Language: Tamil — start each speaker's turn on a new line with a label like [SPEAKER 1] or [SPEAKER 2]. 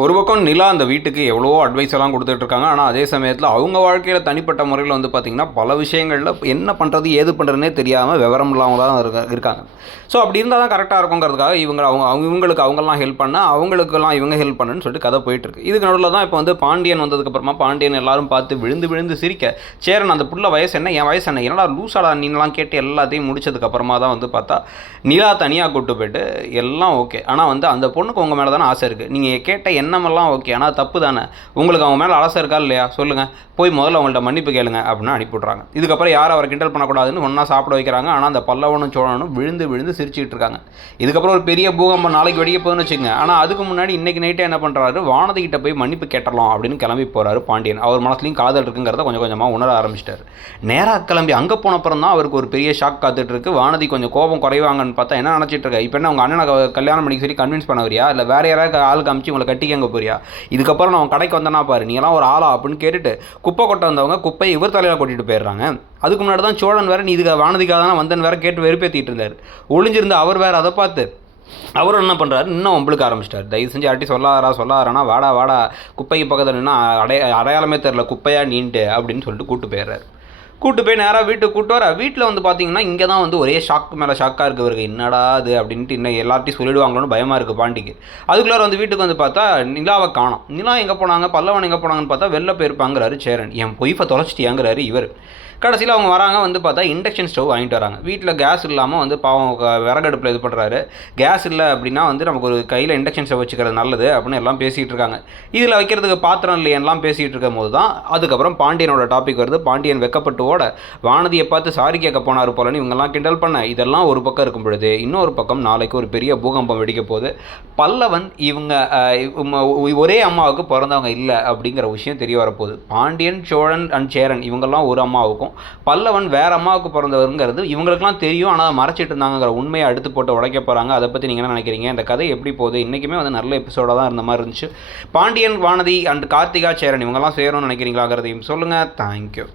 [SPEAKER 1] ஒரு பக்கம் நிலா அந்த வீட்டுக்கு எவ்வளவோ அட்வைஸ் எல்லாம் கொடுத்துட்ருக்காங்க ஆனால் அதே சமயத்தில் அவங்க வாழ்க்கையில் தனிப்பட்ட முறையில் வந்து பார்த்திங்கன்னா பல விஷயங்களில் என்ன பண்ணுறது ஏது பண்ணுறதுனே தெரியாமல் விவரம் இல்லாமல் தான் இருக்க இருக்காங்க. ஸோ அப்படி இருந்தால் தான் கரெக்டாக இருக்குங்கிறதுக்காக இவங்க அவங்க அவங்க இவங்களுக்கு அவங்கெல்லாம் ஹெல்ப் பண்ண அவங்களுக்கெல்லாம் இவங்க ஹெல்ப் பண்ணுன்னு சொல்லிட்டு கதை போயிட்டுருக்கு இதுக்கு நடுவில் தான் இப்போ வந்து பாண்டியன் வந்ததுக்கப்புறமா பாண்டியன் எல்லாரும் பார்த்து விழுந்து விழுந்து சிரிக்க சேரன் அந்த புள்ள வயசு என்ன என் வயசு என்ன என்னடா லூசாடா நீங்களாம் கேட்டு எல்லாத்தையும் முடிச்சதுக்கப்புறமா தான் வந்து பார்த்தா நிலா தனியாக கூட்டு போயிட்டு எல்லாம் ஓகே ஆனால் வந்து அந்த பொண்ணுக்கு உங்கள் மேலே தானே ஆசை இருக்குது நீங்கள் கேட்ட எண்ணமெல்லாம் ஓகே ஆனால் தப்பு தானே உங்களுக்கு அவங்க மேலே ஆசை இருக்கா இல்லையா? சொல்லுங்கள் போய் முதல்ல அவங்கள்ட்ட மன்னிப்பு கேளுங்க அப்படின்னு அனுப்பிவிட்றாங்க இதுக்கப்புறம் யாரும் அவரை கிண்டல் பண்ணக்கூடாதுன்னு ஒன்றா சாப்பிட வைக்கிறாங்க. ஆனால் அந்த பல்லவனும் சோழனும் விழுந்து விழுந்து சிரிச்சுட்டு இருக்காங்க. இதுக்கப்புறம் ஒரு பெரிய பூகம்பம் நாளைக்கு வெடிக்க போகுதுன்னு வச்சுங்க ஆனால் அதுக்கு முன்னாடி இன்றைக்கி நைட்டே என்ன பண்ணுறாரு வானதிக்கிட்ட போய் மன்னிப்பு கேட்டலாம் அப்படின்னு கிளம்பி போகிறாரு பாண்டியன். அவர் மனசுலையும் காதல் இருக்குங்கிறத கொஞ்சம் கொஞ்சமாக உணர ஆரம்பிச்சிட்டாரு. நேராக கிளம்பி அங்கே போனப்புறம் தான் அவருக்கு ஒரு பெரிய ஷாக் காத்துட்ருக்கு வானதி கொஞ்சம் கோபம் குறைவாங்கன்னு பார்த்தா என்ன நினச்சிட்டு இருக்கா? இப்போ என்ன உங்கள் அண்ணனை கல்யாணம் பண்ணிக்க சொல்லி கன்வின்ஸ் பண்ண வரியா? இல்லை வேற யாராவது ஆள் காமிச்சு உங்களை கட்டிக்கங்க போறியா? இதுக்கப்புறம் நான் உன் கடைக்கு வந்தேன்னா பாரு நீங்களாம் ஒரு ஆளா அப்படின்னு கேட்டுட்டு குப்பை கொட்ட வந்தவங்க குப்பையை இவர் தலையில் கொட்டிட்டு போயிடுறாங்க. அதுக்கு முன்னாடி தான் சோழன் வேற நீ இதுக்கு வானதிக்காக தானே வந்தன் வேற கேட்டு வெறுப்பேற்றிட்டு இருந்தார். ஒளிஞ்சிருந்த அவர் வேற அதை பார்த்து அவரும் என்ன பண்ணுறாரு இன்னும் ஒம்பளுக்கு ஆரம்பிச்சிட்டார். தயவு செஞ்சு யார்ட்டி சொல்லாரா சொல்லாரானா வாடா வாடா குப்பைக்கு பக்கத்தில் நின்னா அடைய அடையாளமே தெரில குப்பையா நீண்டு அப்படின்னு சொல்லிட்டு கூட்டு போயிடுறாரு. கூட்டு போய் நேராக வீட்டுக்கு கூட்டு வர. வீட்டில் வந்து பார்த்தீங்கன்னா இங்கே தான் வந்து ஒரே ஷாக்கு மேலே ஷாக்காக இருக்கு இவருக்கு என்னடா அது அப்படின்ட்டு இன்னும் எல்லார்ட்டையும் சொல்லிடுவாங்களோன்னு பயமாக இருக்குது பாண்டிக்கு. அதுக்குள்ளார வந்து வீட்டுக்கு வந்து பார்த்தா நிலாவை காணோம். நிலா எங்கே போனாங்க? பல்லவன் எங்கே போனாங்கன்னு பார்த்தா வெளில போயிருப்பாங்கிறாரு சேரன். என் பொய்ஃபை தொலைச்சிட்டியாங்கிறாரு இவர். கடைசியில் அவங்க வராங்க வந்து பார்த்தா இண்டக்ஷன் ஸ்டவ் வாங்கிட்டு வராங்க. வீட்டில் கேஸ் இல்லாமல் வந்து பாவம் விறகடுப்பில் இது பண்ணுறாரு கேஸ் இல்லை அப்படின்னா வந்து நமக்கு ஒரு கையில் இண்டக்ஷன் ஸ்டவ் வச்சுக்கிறது நல்லது அப்படின்னு எல்லாம் பேசிகிட்டு இருக்காங்க. இதில் வைக்கிறதுக்கு பாத்திரம் இல்லையெல்லாம் பேசிகிட்டு இருக்கும் போது தான் அதுக்கப்புறம் பாண்டியனோட டாபிக் வருது. பாண்டியன் வெக்கப்பட்டு ஓட வானதியை பார்த்து சாரி கேட்க போனார் போலன்னு இவங்கெல்லாம் கிண்டல் பண்ண. இதெல்லாம் ஒரு பக்கம் இருக்கும் பொழுது இன்னொரு பக்கம் நாளைக்கு ஒரு பெரிய பூகம்பம் வெடிக்க போகுது. பல்லவன் இவங்க இவங்க ஒரே அம்மாவுக்கு பிறந்தவங்க இல்லை அப்படிங்கிற விஷயம் தெரிய வரப்போகுது. பாண்டியன் சோழன் அண்ட் சேரன் இவங்கெல்லாம் ஒரு அம்மாவுக்கும் பல்லவன் வேற அம்மாவுக்கு பிறந்தவருங்கிறது இவங்களுக்குலாம் தெரியும். ஆனால் அதை மறைச்சிட்டு இருந்தாங்கிற உண்மையை அடுத்து போட்டு உடைக்க போகிறாங்க அதை பற்றி நீங்கள் என்ன நினைக்கிறீங்க? இந்த கதை எப்படி போகுது? இன்றைக்குமே வந்து நல்ல எபிசோடாக தான் இருந்த மாதிரி இருந்துச்சு. பாண்டியன் வானதி அண்ட் கார்த்திகா சேரன் இவங்கெல்லாம் சேரணும்னு நினைக்கிறீங்களாங்கிறதையும் சொல்லுங்கள் தேங்க்யூ